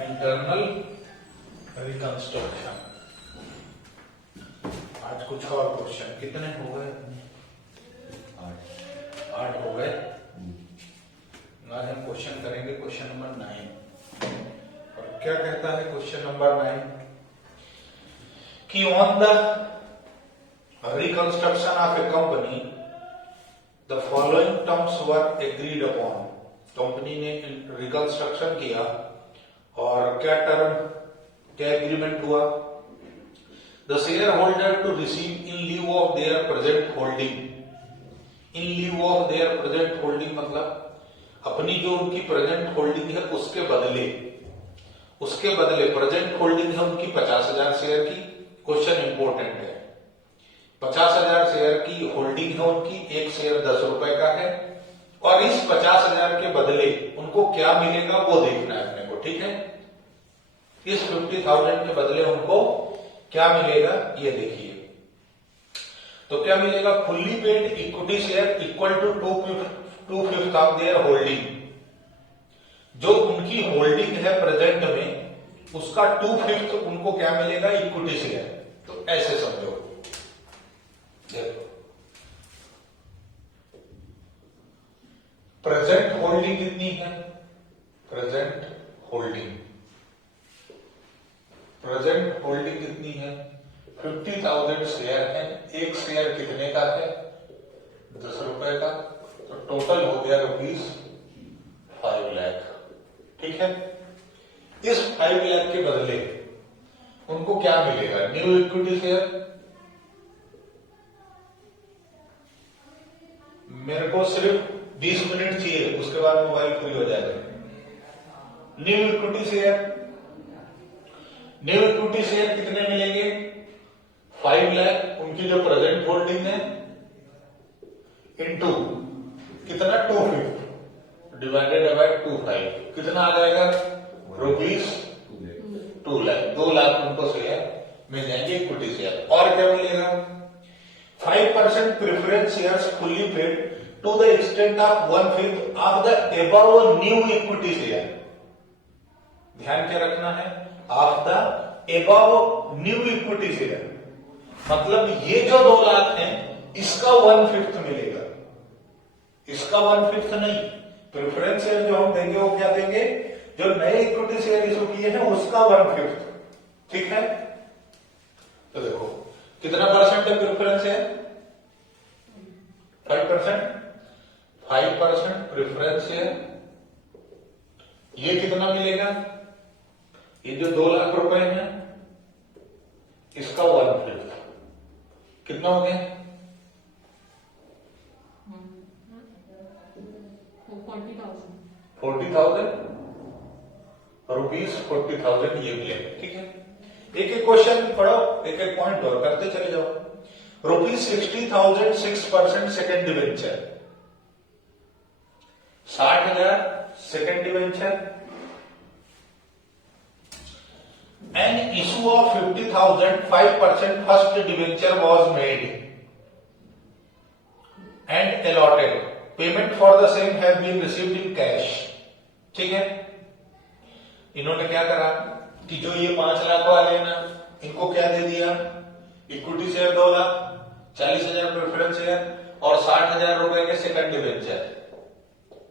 Internal reconstruction. आज कुछ और क्वेश्चन कितने हो गए? 8 हो गए। आज हम क्वेश्चन करेंगे क्वेश्चन नंबर 9। और क्या कहता है क्वेश्चन नंबर 9 कि on the reconstruction of a company the following terms were agreed upon. Company ने रिकंस्ट्रक्शन किया और क्या टर्म, क्या एग्रीमेंट हुआ? The share holder to receive in lieu of their present holding. In lieu of their present holding मतलब अपनी जो उनकी प्रेजेंट होल्डिंग है उसके बदले प्रेजेंट होल्डिंग है उनकी 50,000 शेयर की। क्वेश्चन इंपोर्टेंट है। 50,000 शेयर की होल्डिंग है उनकी, एक शेयर 10 रुपए का है और इस 50,000 के बदले उनको क्या मिलेगा वो देखना है अपने को, ठीक है? इस 50,000 के बदले उनको क्या मिलेगा ये देखिए। तो क्या मिलेगा? Fully paid equity share equal to 2/5 of their holding. जो उनकी होल्डिंग है प्रेजेंट में उसका 2/5 उनको क्या मिलेगा? Equity share. तो ऐसे समझो, देखो प्रेजेंट होल्डिंग कितनी है? प्रेजेंट होल्डिंग कितनी है? 50,000 शेयर है। एक शेयर कितने का है? 10 रुपए का। तो टोटल हो गया ₹5 लाख, ठीक है? इस 5 लाख के बदले उनको क्या मिलेगा? New equity share. मेरे को सिर्फ 20 मिनट चाहिए, उसके बाद मोबाइल फ्री हो जाएगा। न्यू इक्विटी शेयर कितने मिलेंगे? 5 लाख उनकी जो प्रेजेंट होल्डिंग है इनटू कितना? 2/5 डिवाइडेड बाय 25 कितना आ जाएगा? ₹2 लाख। 2 लाख उनको शेयर मिल जाएंगे इक्विटी शेयर। और क्या मिलेगा? 5% preference shares fully paid to the extent of 1/5 of the above new equity share। ध्यान क्या रखना है? of the above new equity share मतलब ये जो 2 लाख है इसका 1/5 मिलेगा। इसका 1/5 नहीं, प्रेफरेंस शेयर जो हम देंगे वो क्या देंगे? जो नए इक्विटी शेयर इशू किए हैं उसका 1/5, ठीक है? तो देखो कितना परसेंट है प्रेफरेंस शेयर? 5%। 5% प्रेफरेंस शेयर, ये कितना मिलेगा? ये जो 2 लाख रुपए हैं इसका 1/5 कितना हो गया? 40,000 रुपीज। 40,000 ये मिलेगा, ठीक है? एक एक क्वेश्चन पढ़ो, एक एक पॉइंट और करते चले जाओ। ₹60,000 6% second debenture. 60,000 second debenture. An issue of 50,000 5% first debenture was made and allotted. Payment for the same have been received in cash, ठीक है? इन्होंने क्या करा कि जो ये 5 लाख वाले ना इनको क्या दे दिया? Equity share 2 lakh, 40,000 preference share और 60,000 रुपए के सेकंड डिवेंचर,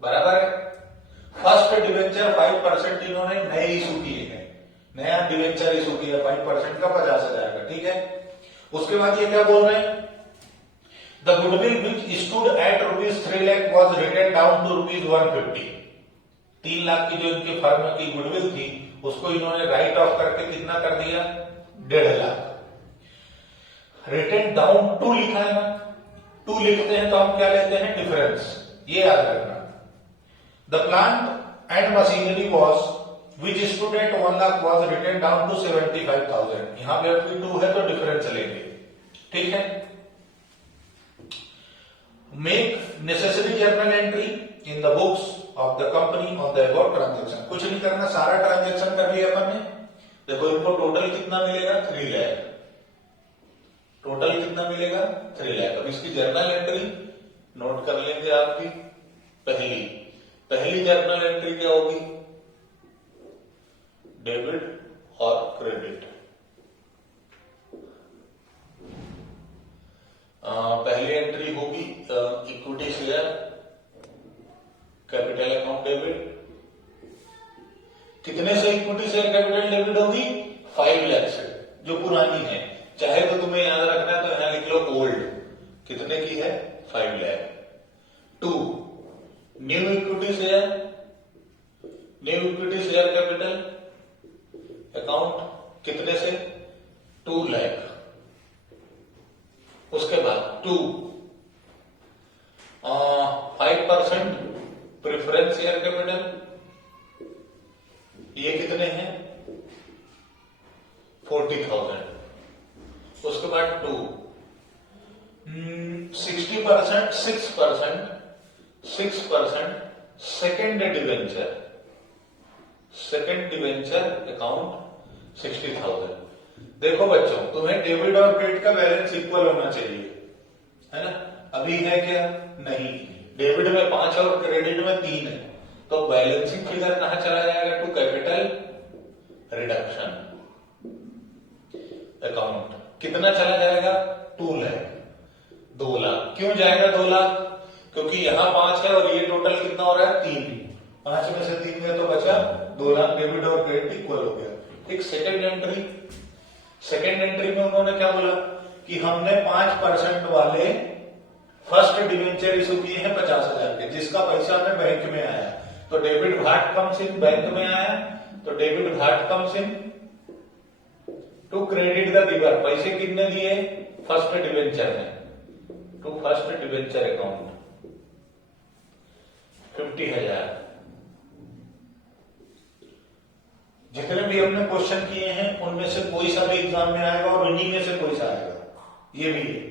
बराबर है? फर्स्ट डिवेंचर 5% इन्होंने नए इशू किए हैं, नया डिवेंचर इशू किया 5% का 50,000 का, ठीक है? उसके बाद ये क्या बोल रहे हैं? The goodwill which stood at ₹3 lakh was written down to ₹150। 3 lakh की जो इनकी फर्म की गुडविल थी उसको इन्होंने राइट ऑफ करके कितना कर दिया? 1.5 लाख। रिटन डाउन टू लिखा है ना, 2 लिखते हैं तो हम क्या लेते हैं? डिफरेंस। ये याद रखना। The plant and machinery was which stood at 1 lakh was written down to 75,000। यहां पे 2 है तो डिफरेंस लेंगे, ठीक है? Make necessary journal entry in the books of the company on the about transaction. कुछ नहीं करना, सारा ट्रांजेक्शन कर लिया अपन ने। देखो इनको टोटल कितना मिलेगा? 3 लाख। टोटल कितना मिलेगा? 3 लाख। अब इसकी जर्नल एंट्री नोट कर लेंगे आपकी। पहली जर्नल एंट्री क्या होगी? डेबिट और क्रेडिट। पहली एंट्री होगी equity share capital account debit. कितने से इक्विटी शेयर कैपिटल डेबिट होगी? 5 लाख से, जो पुरानी है। चाहे तो तुम्हें याद रखना है तो यहां लिख लो ओल्ड। कितने की है? 5 lakh. 2 new equity share, new equity share capital account कितने से? 2 लाख। उसके बाद 2 5% प्रेफरेंस शेयर कैपिटल, ये कितने हैं? 40,000। उसके बाद 2 60% 6% second debenture, second debenture account 60,000। देखो बच्चों, तुम्हें डेबिट और क्रेडिट का बैलेंस इक्वल होना चाहिए, है ना? अभी है क्या? नहीं। डेबिट में 5 और क्रेडिट में 3 है, तो बैलेंसिंग फिगर कहां चला जाएगा? To capital reduction account. कितना चला जाएगा? 2 लाख। 2 लाख क्यों जाएगा 2 लाख? क्योंकि यहां 5 है और ये टोटल कितना हो रहा है? 3। 5 में से 3 गया तो बचा 2 लाख। डेबिट और क्रेडिट इक्वल हो गया। एक सेकेंड एंट्री, सेकेंड एंट्री में उन्होंने क्या बोला कि हमने 5% वाले फर्स्ट डिवेंचर इशू किए हैं 50,000 के, जिसका पैसा हमें बैंक में आया। तो debit what comes in, bank में आया तो debit what comes in to credit the giver. पैसे कितने दिए? फर्स्ट डिवेंचर में, टू फर्स्ट डिवेंचर अकाउंट 50,000। जितने भी हमने क्वेश्चन किए हैं उनमें से कोई सा भी एग्जाम में आएगा और उन्हीं में से कोई सा आएगा, ये भी है।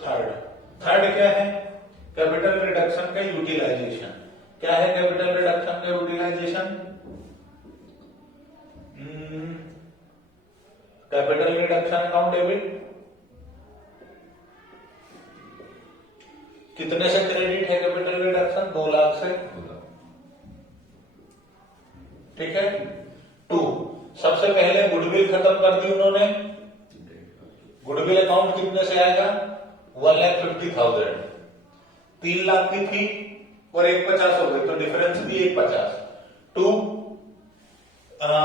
थर्ड क्या है? कैपिटल रिडक्शन का यूटिलाइजेशन। क्या है कैपिटल रिडक्शन का utilization? Capital reduction account debit कितने से क्रेडिट है? कैपिटल रिडक्शन 2 लाख से, ठीक है। 2 सबसे पहले गुडविल खत्म कर दी उन्होंने। गुडविल अकाउंट कितने से आएगा? 1,50,000। 3 लाख की थी और 1,50,000 हो गई, तो डिफरेंस भी 1,50,000। 2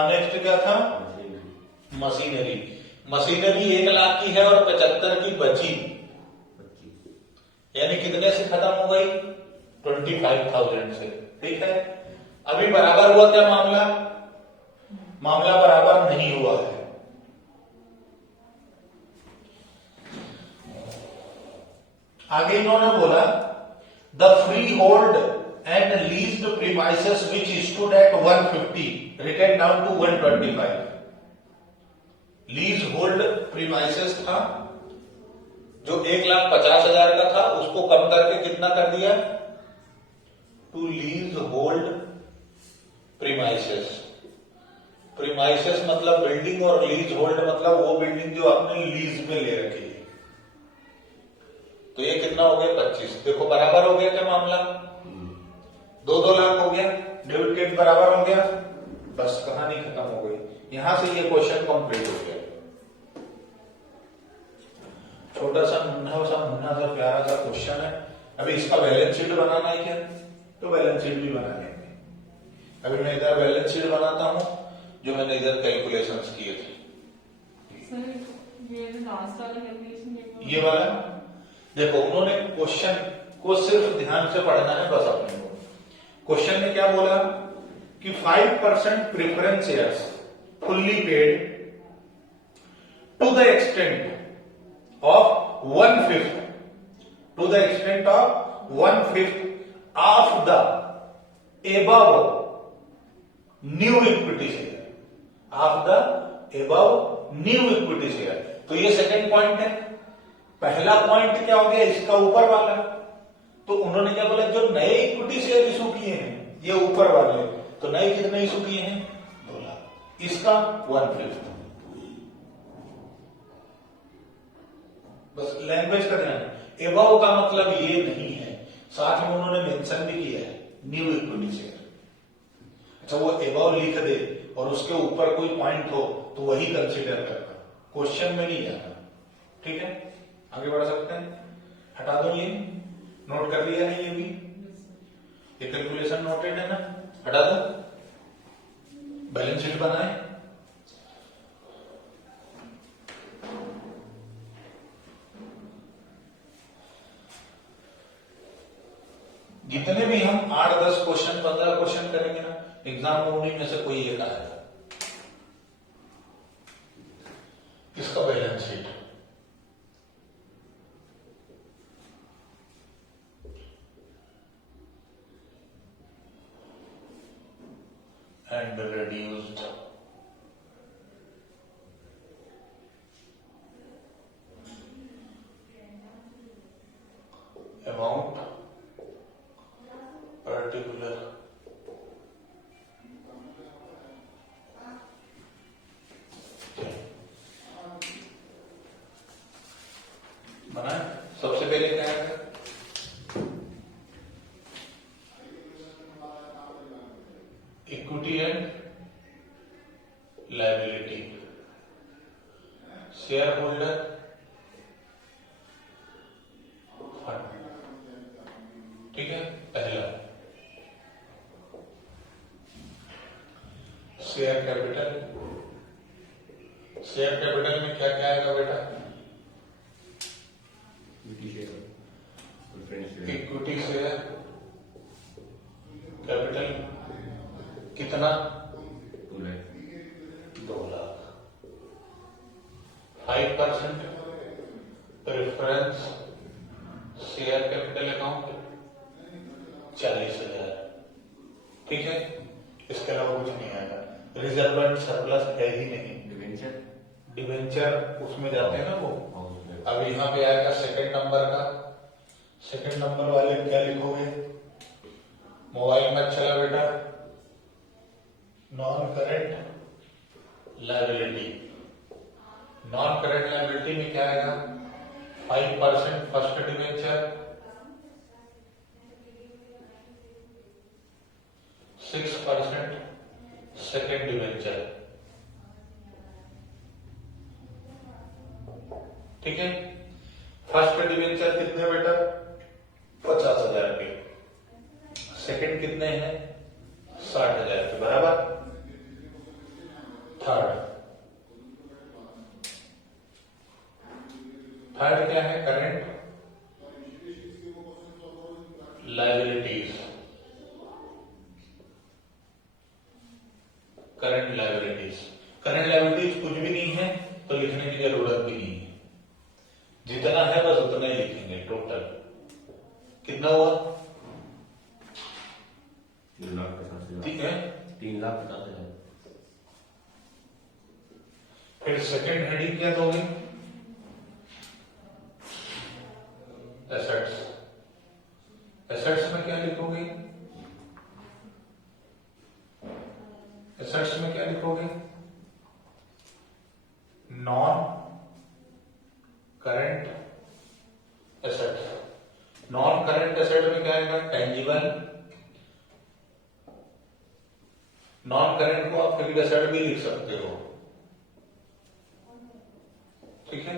नेक्स्ट क्या था? मशीनरी। मशीनरी 1 लाख की है और 75 की बची, यानी कितने से खत्म हो गई? 25,000 से, ठीक है। अभी बराबर हुआ क्या मामला? मामला बराबर नहीं हुआ है। आगे इन्होंने बोला the free hold and leased premises which stood at 150 written down to 125। Lease hold premises था जो 1,50,000 का था, उसको कम करके कितना कर दिया? To lease hold premises. Premises मतलब बिल्डिंग और लीज होल्ड मतलब वो बिल्डिंग जो आपने लीज में ले रखी है। तो ये कितना हो गया? 25। देखो बराबर हो गया क्या मामला? 2-2 लाख हो गया, डेबिट क्रेडिट बराबर हो गया, बस कहानी खत्म हो गई। यहां से ये क्वेश्चन कंप्लीट हो गया। छोटा सा मुन्ना सा प्यारा सा क्वेश्चन है। अभी इसका बैलेंस शीट बनाना है क्या? तो बैलेंस शीट भी बना लेंगे। अभी मैं इधर बैलेंस शीट बनाता हूं जो मैंने इधर कैलकुलेशंस किए थे। सर ये लास्ट वाला कैलकुलेशन ये वाला देखो, उन्होंने क्वेश्चन को सिर्फ ध्यान से पढ़ना है बस अपने को। क्वेश्चन ने क्या बोला कि 5% preference shares fully paid to the extent of 1/5, to the extent of 1/5 of the above new equity share, of the above new equity share। तो ये सेकंड पॉइंट है। पहला पॉइंट क्या हो गया? इसका ऊपर वाला। तो उन्होंने क्या बोला? जो नए इक्विटी शेयर इशू किए हैं ये ऊपर वाले, तो नए कितने इशू किए हैं? 2 लाख। इसका 1/5। बस लैंग्वेज का ध्यान। एबव का मतलब ये नहीं है, साथ में उन्होंने मेंशन भी किया है न्यू इक्विटी शेयर। अच्छा, वो एबव लिख दे और उसके ऊपर कोई पॉइंट हो तो वही कंसीडर करना, क्वेश्चन में नहीं जाना। ठीक है, आगे बढ़ सकते हैं। हटा दो, ये नोट कर लिया है, ये भी ये कैलकुलेशन नोटेड है ना, हटा दो। बैलेंस शीट बनाए, जितने भी हम 8-10 क्वेश्चन 15 क्वेश्चन करेंगे ना एग्जाम में, उन्हीं में से कोई एक आएगा। इसका balance sheet and reduced amount particular बना। सबसे पहले क्या है, equity and liability, share holder fund. ठीक है, पहला शेयर कैपिटल। शेयर कैपिटल में क्या क्या आएगा बेटा, इक्विटी शेयर कैपिटल कितना, 2 lakh. 5% preference share capital account 40,000। ठीक है, इसके अलावा कुछ नहीं आएगा। रिजर्व एंड सरप्लस है ही नहीं। डिवेंचर उसमें जाते हैं ना वो। अब यहाँ पे आएगा सेकंड नंबर का। सेकंड नंबर वाले क्या लिखोगे, मोबाइल में चला बेटा, non current liability. Non current liability में क्या आएगा, 5% फर्स्ट डिवेंचर, 6% सेकेंड डिवेंचर। ठीक है, फर्स्ट डिवेंचर कितने बेटा, 50,000 के। सेकेंड कितने हैं, 60,000 के, बराबर। थर्ड क्या है, current liabilities. Current liabilities, current liabilities कुछ भी नहीं है तो लिखने की जरूरत भी नहीं है। जितना है बस उतना ही लिखेंगे। टोटल कितना हुआ, 3,50,000। फिर सेकंड हेडिंग क्या दोगे, एसेट्स। एसेट्स में क्या लिखोगे, एसेट्स में क्या लिखोगे, non current assets. Non current asset में क्या आएगा, टेंजिबल। नॉन करंट को आप फिक्स्ड एसेट भी लिख सकते हो। ठीक है,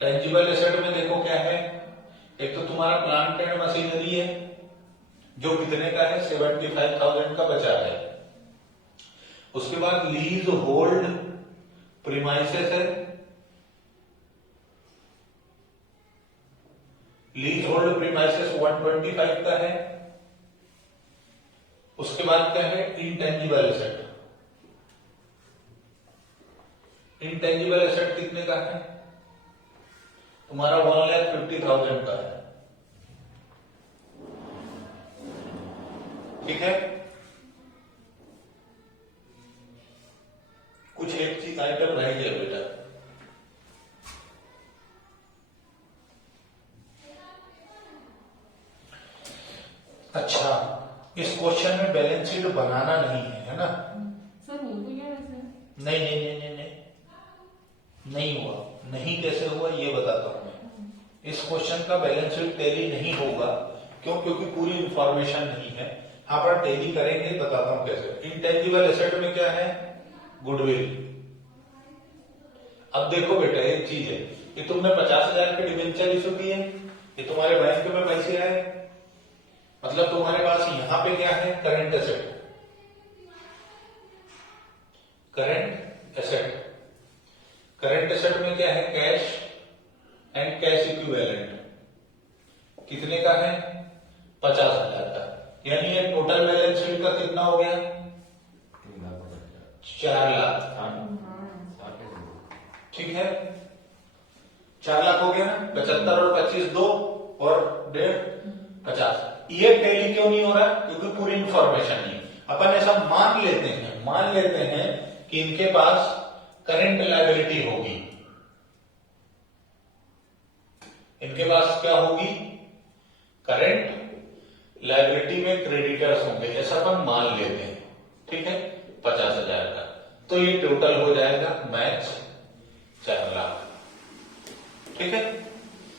टेंजिबल एसेट में देखो क्या है, एक तो तुम्हारा प्लांट एंड मशीनरी है जो कितने का है, 75,000 का बचा है। उसके बाद लीज होल्ड प्रीमाइसेस है, लीज होल्ड प्रीमाइसेस 125 का है। उसके बाद क्या है, इंटेंजिबल एसेट। इंटेंजिबल एसेट कितने का है तुम्हारा, 1,50,000 का है। ठीक है, कुछ एक चीज आइटम रह गया बेटा, अच्छा इस क्वेश्चन में बैलेंस शीट बनाना नहीं है ना। सर हो तो गया वैसे। नहीं नहीं नहीं नहीं नहीं नहीं हुआ। नहीं कैसे हुआ ये बताता हूं मैं। इस क्वेश्चन का बैलेंस शीट टैली नहीं होगा क्यों? क्योंकि पूरी इंफॉर्मेशन नहीं है। यहाँ पर टैली करेंगे, बताता हूं कैसे। इंटेंजिबल एसेट में क्या है? गुडविल। अब देखो बेटा, एक चीज है, ये तुमने 50,000 के डिवेंचर इशू किए, ये तुम्हारे बैंक में पैसे आए, मतलब तुम्हारे पास यहां पे क्या है? Current asset. Current asset, current asset में क्या है? Cash and cash equivalent. कितने का है? 50,000 का। यानी ये टोटल बैलेंस शीट का कितना हो गया? 4 लाख। ठीक है, 4 लाख हो गया ना। 75 और 25 2 और 1.5 50। ये टैली क्यों नहीं हो रहा? क्योंकि पूरी इंफॉर्मेशन नहीं। अपन ऐसा मान लेते हैं कि इनके पास करंट लायबिलिटी होगी, इनके पास क्या होगी? करंट लायबिलिटी में क्रेडिटर्स होंगे, ऐसा अपन मान लेते हैं। ठीक है, 50,000 का, तो ये टोटल हो जाएगा मैच 4 लाख। ठीक है,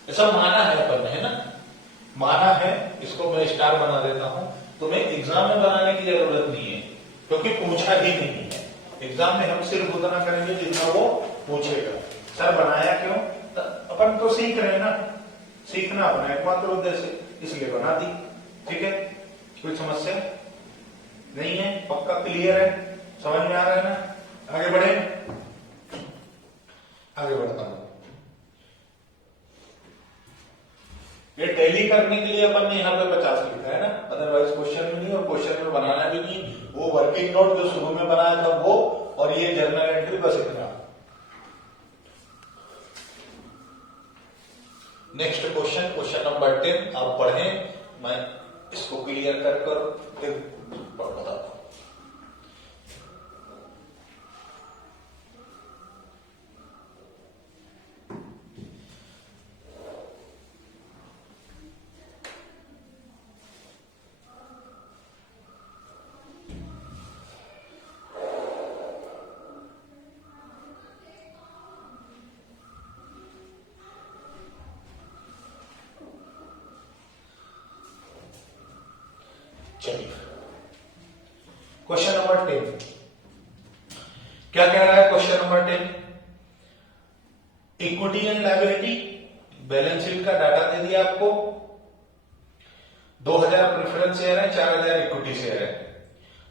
ऐसा माना है अपन ने, है ना? माना है, इसको मैं स्टार बना देता हूं। तुम्हें एग्जाम में बनाने की जरूरत नहीं है, क्योंकि पूछा ही नहीं है। एग्जाम में हम सिर्फ उतना करेंगे जितना वो पूछेगा। सर बनाया क्यों? अपन तो सीख रहे हैं ना, सीखना अपना एकमात्र उद्देश्य, इसलिए बना दी। ठीक है, कोई समस्या नहीं है? पक्का क्लियर है? समझ में आ रहा है ना? आगे बढ़े, आगे बढ़ता हूं। ये टैली करने के लिए अपन ने यहाँ पे 50 लिखा है ना, अदरवाइज क्वेश्चन में नहीं, और क्वेश्चन में बनाना भी नहीं। वो वर्किंग नोट जो शुरू में बनाया था वो, और ये जर्नल एंट्री, बस इतना। Next question, question number 10। आप पढ़ें, मैं इसको क्लियर कर फिर बताता हूं। चलिए, क्वेश्चन नंबर 10 क्या कह रहा है? Question number 10, equity and liability, balance sheet का डाटा दे दिया आपको। 2000 प्रेफरेंस शेयर है, 4000 इक्विटी शेयर है,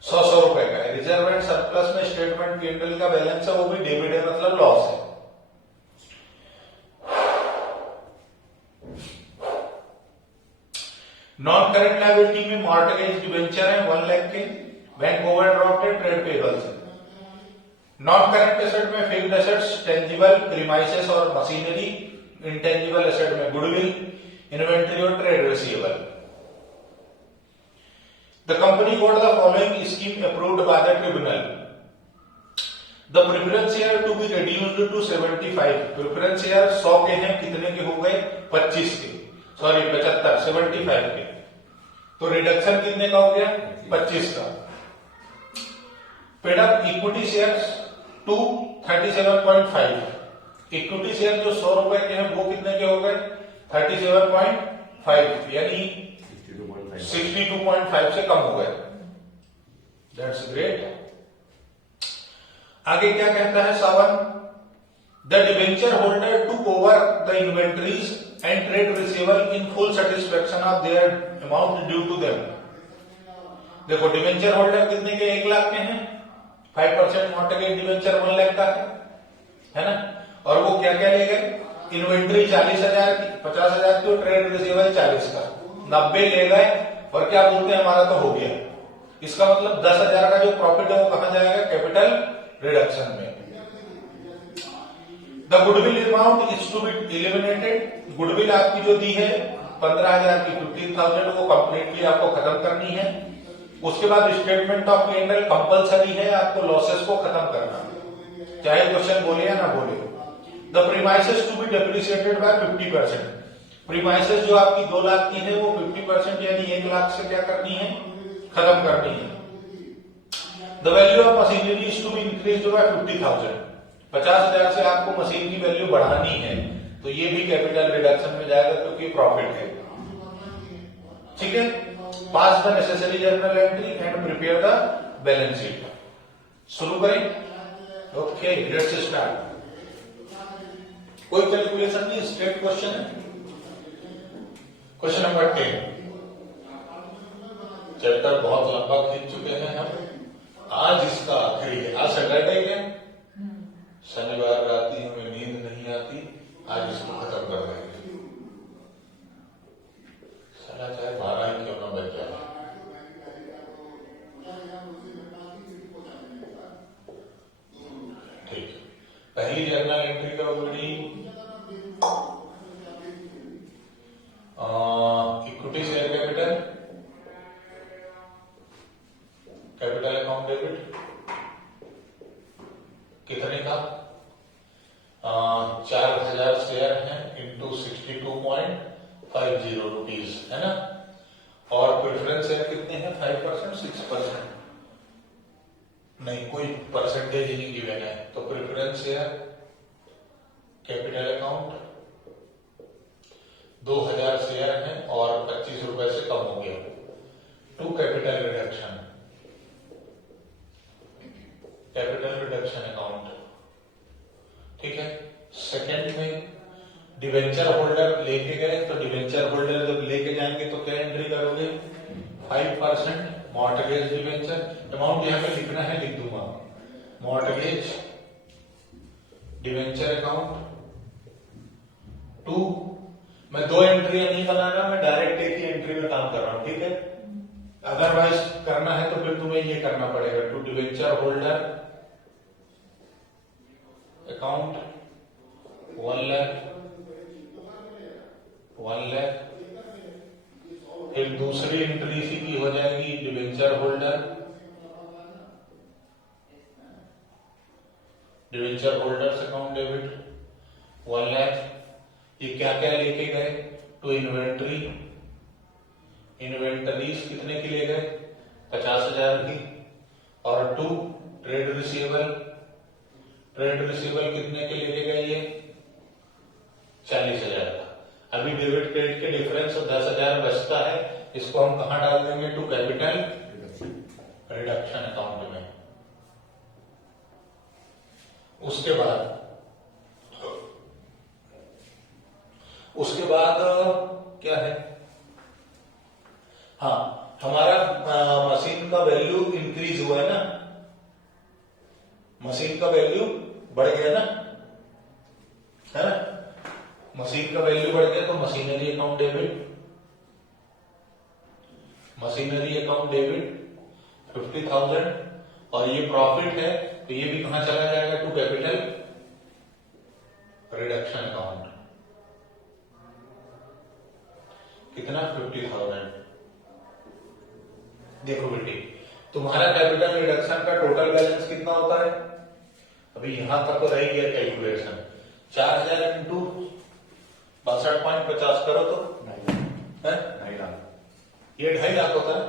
100 रुपए का है। रिजर्व एंड सरप्लस में स्टेटमेंट P&L का बैलेंस है, वो भी डेबिट है, मतलब लॉस है। नॉन करंट लायबिलिटी में मॉर्टगेज डिबेंचर है 1 लाख के, बैंक ओवरड्राफ्ट है, ट्रेड पेबल्स है। नॉन करंट एसेट में फिक्स्ड एसेट्स, टेंजिबल, प्रीमाइसेस और मशीनरी। इंटेंजिबल एसेट में गुडविल, इन्वेंट्री और trade receivable. The company got the following scheme approved by the tribunal. The preference share to be reduced to 75। Preference share 100 के हैं, कितने के हो गए? 25 के, सॉरी 75, 75 के। तो रिडक्शन कितने का हो गया? 25 का। Paid up equity shares to 37.5। Equity share जो 100 रुपए के हैं वो कितने के हो गए? 37.5, यानी 62.5 से कम हो गए। That's great. आगे क्या कहता है 7, the debenture holder took over the inventories and trade receivable in full satisfaction of their amount due to them. देखो, डिबेंचर होल्डर कितने के? 1 लाख के हैं, 5% मॉर्टगेज डिबेंचर 1 लाख का है ना। और वो क्या क्या ले गए? इन्वेंट्री 40,000 की, 50,000 की, ट्रेड रिसीवेबल 40 का, 90 ले गए। और क्या बोलते हैं? हमारा तो हो गया। इसका मतलब 10,000 का जो प्रॉफिट है वो कहां जाएगा? कैपिटल रिडक्शन में। The goodwill amount is to be eliminated. Goodwill आपकी जो दी है 15,000 की, 15,000 को कंप्लीटली आपको खत्म करनी है। उसके बाद स्टेटमेंट ऑफ P&L कंपलसरी है, आपको लॉसेस को खत्म करना, चाहे क्वेश्चन बोले या ना बोले। The premises to be depreciated by 50%। Premises जो आपकी 2 लाख की है वो 50% यानी 1 लाख से क्या करनी है? खत्म करनी है। The value of machinery is to be increased by 50,000। 50,000 से आपको मशीन की वैल्यू बढ़ानी है, तो ये भी कैपिटल रिडक्शन में जाएगा क्योंकि प्रॉफिट है। ठीक है, pass the necessary journal entry and prepare the balance sheet. शुरू करें। Okay, let's start. कोई कैलकुलेशन नहीं, स्ट्रेट क्वेश्चन है। Question number 10। चैप्टर बहुत लंबा खींच चुके हैं हम, आज इसका आखिरी है। आज सैटरडे है, शनिवार रात ही हमें नींद नहीं आती, आज इसको खत्म कर देंगे। साला चाहे 12 ही क्यों ना बच जाए। ठीक है, पहली जर्नल एंट्री का already equity share capital, capital account debit कितने का, 4000 शेयर हैं इंटू 62.50 रुपीज, है ना। और प्रेफरेंस शेयर कितने हैं, 5%, 6%, नहीं कोई परसेंटेज ही नहीं गिवन है। तो preference share capital account 2000 share हैं और 25 रुपए से कम हो गया, to capital reduction, capital reduction account. ठीक है, सेकंड में डिवेंचर होल्डर लेके गए, तो डिवेंचर होल्डर जब लेके जाएंगे तो क्या एंट्री करोगे, 5% मॉर्टगेज डिवेंचर। अमाउंट यहां पे लिखना है, लिख दूंगा, मॉर्टगेज डिवेंचर अकाउंट 2। मैं दो एंट्रियां नहीं बना रहा, मैं डायरेक्ट एक ही एंट्री में काम कर रहा हूं। ठीक है, अदरवाइज करना है तो फिर तुम्हें ये करना पड़ेगा, to debenture holder account 1 lakh. फिर दूसरी एंट्री इसी की हो जाएगी, debenture holder, debenture holders account debit 1 lakh. ये क्या क्या लेके गए, टू इन्वेंट्री, इन्वेंटरीज कितने की ले गए, 50,000 की। और to trade receivable, trade receivable कितने के लेके गए, ये 40,000 का। अभी डेबिट क्रेडिट के डिफरेंस 10,000 बचता है, इसको हम कहां डाल देंगे, टू कैपिटल रिडक्शन अकाउंट में। उसके बाद क्या है, हाँ हमारा मशीन का वैल्यू इंक्रीज हुआ है ना, मशीन का वैल्यू बढ़ गया ना, है ना। मशीन का वैल्यू बढ़ गया तो machinery account debit, machinery account debit 50,000। और ये प्रॉफिट है तो ये भी कहां चला जाएगा, टू कैपिटल रिडक्शन अकाउंट। कितना, 50,000। देखो बेटी, तुम्हारा कैपिटल रिडक्शन का टोटल बैलेंस कितना होता है, अभी यहां तक तो रह गया कैलकुलेशन, 4000 इंटू 62.50 करो तो 2.5 लाख, ये 2.5 लाख होता है।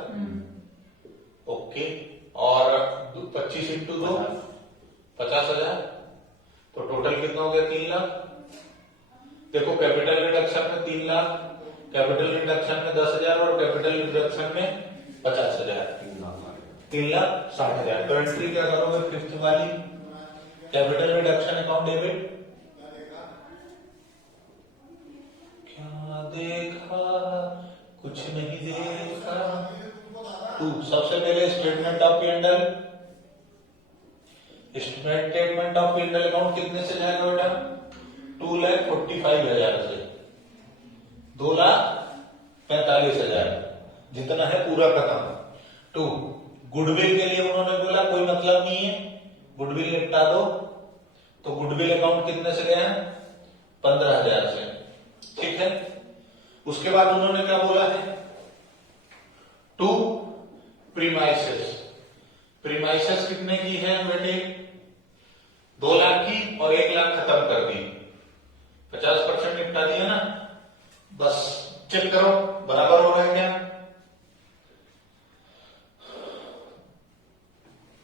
ओके, और 25 इंटू 2 50,000, तो टोटल कितना हो गया, 3 लाख। देखो कैपिटल रिडक्शन में 3 लाख, कैपिटल रिडक्शन में 10,000 और कैपिटल रिडक्शन में 50,000, 3,60,000। तो एंट्री क्या करोगे, फिफ्थ वाली, कैपिटल रिडक्शन अकाउंट डेबिट। क्या देखा, कुछ नहीं देखा। टू, सबसे पहले statement of P&L, statement of P&L account कितने से जाएगा बेटा, 2,45,000 से 2,45,000, जितना है पूरा खत्म। टू, गुडविल के लिए उन्होंने बोला कोई मतलब नहीं है, गुडविल निपटा दो, तो गुडविल अकाउंट कितने से गया, 15,000 से। ठीक है, उसके बाद उन्होंने क्या बोला है, टू प्रीमाइसेस, प्रीमाइसेस कितने की है बेटे, 2 लाख की, और 1 लाख खत्म कर दी, 50% निपटा दिया ना। बस चेक करो बराबर हो रहा है क्या,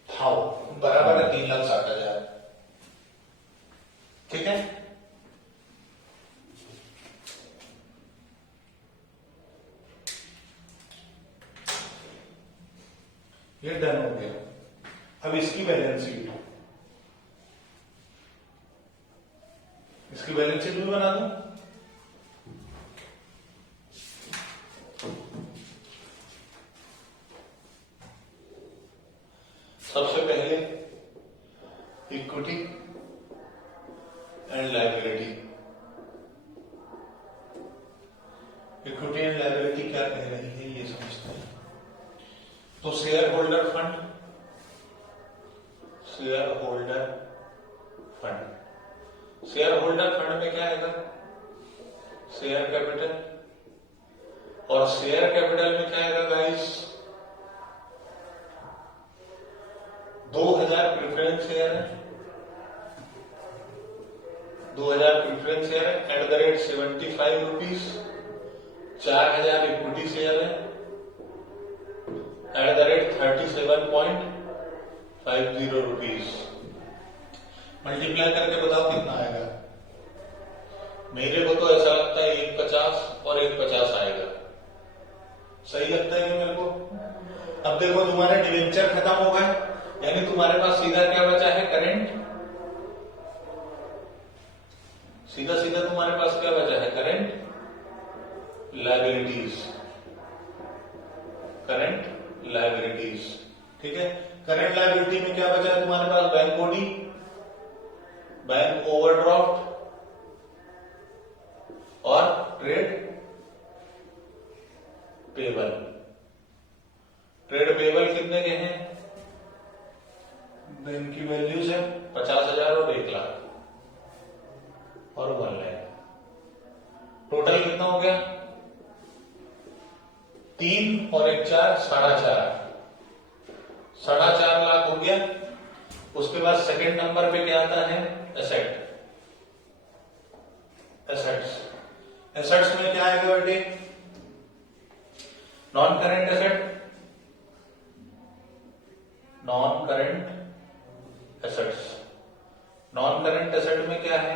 हाँ बराबर है, 3,60,000। ठीक है, ये डन हो गया। अब इसकी बैलेंस शीट, इसकी बैलेंस शीट भी बना दूं। सबसे पहले equity and liability. Equity and liability क्या कह रही है ये समझते हैं। तो share holder fund, share holder fund, share holder fund में क्या आएगा, शेयर कैपिटल, और शेयर कैपिटल में क्या आएगा गाइस, 2000 प्रेफरेंस शेयर है, 2000 प्रेफरेंस शेयर है at the rate 75 rupees, 4000 equity share है at the rate 37.50 rupees. Multiply करके बताओ कितना आएगा। मेरे को तो ऐसा लगता है 150 और 150 आएगा। सही लगता है कि मेरे को। अब देखो तुम्हारे डिवेंचर खत्म हो गए, यानी तुम्हारे पास सीधा क्या बचा है, करेंट। सीधा सीधा तुम्हारे पास क्या बचा है, करेंट लायबिलिटीज, करेंट लायबिलिटीज। ठीक है, करेंट लायबिलिटी में क्या बचा है तुम्हारे पास, बैंक बॉडी, बैंक ओवरड्राफ्ट और ट्रेड पेबल। ट्रेड पेबल कितने के हैं, इनकी वैल्यूज है 50,000 और 1 लाख और 1 लाख। टोटल कितना हो गया, 3 और 1 4, 4.5 लाख हो गया। उसके बाद सेकंड नंबर पे क्या आता है, एसेट। एसेट्स, एसेट्स में क्या आएगा बेटे, non current asset, non current assets. Non current asset में क्या है,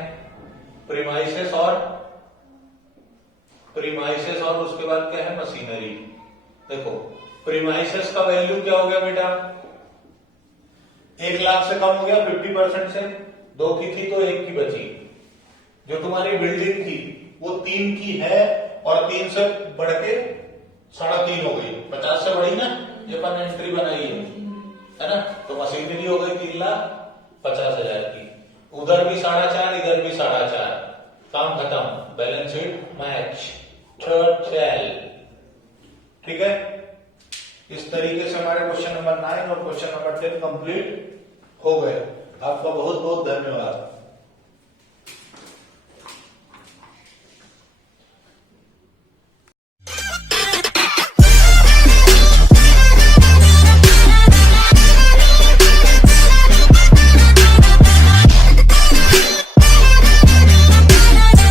प्रीमाइसेस और उसके बाद क्या है, मशीनरी। देखो प्रीमाइसेस का वैल्यू क्या हो गया बेटा, 1 लाख से कम हो गया 50% से, 2 की थी तो 1 की बची। जो तुम्हारी बिल्डिंग थी वो 3 की है और 3 से बढ़ के 3.5 हो गई, 50 से बढ़ी ना, ये अपन एंट्री बनाई है ना। तो मशीनरी हो गई 3,50,000 की, उधर भी 4.5, इधर भी 4.5, काम खत्म, balance sheet match, third sale. ठीक है, इस तरीके से हमारे क्वेश्चन नंबर 9 और क्वेश्चन नंबर 10 कंप्लीट हो गए। आपका बहुत बहुत धन्यवाद।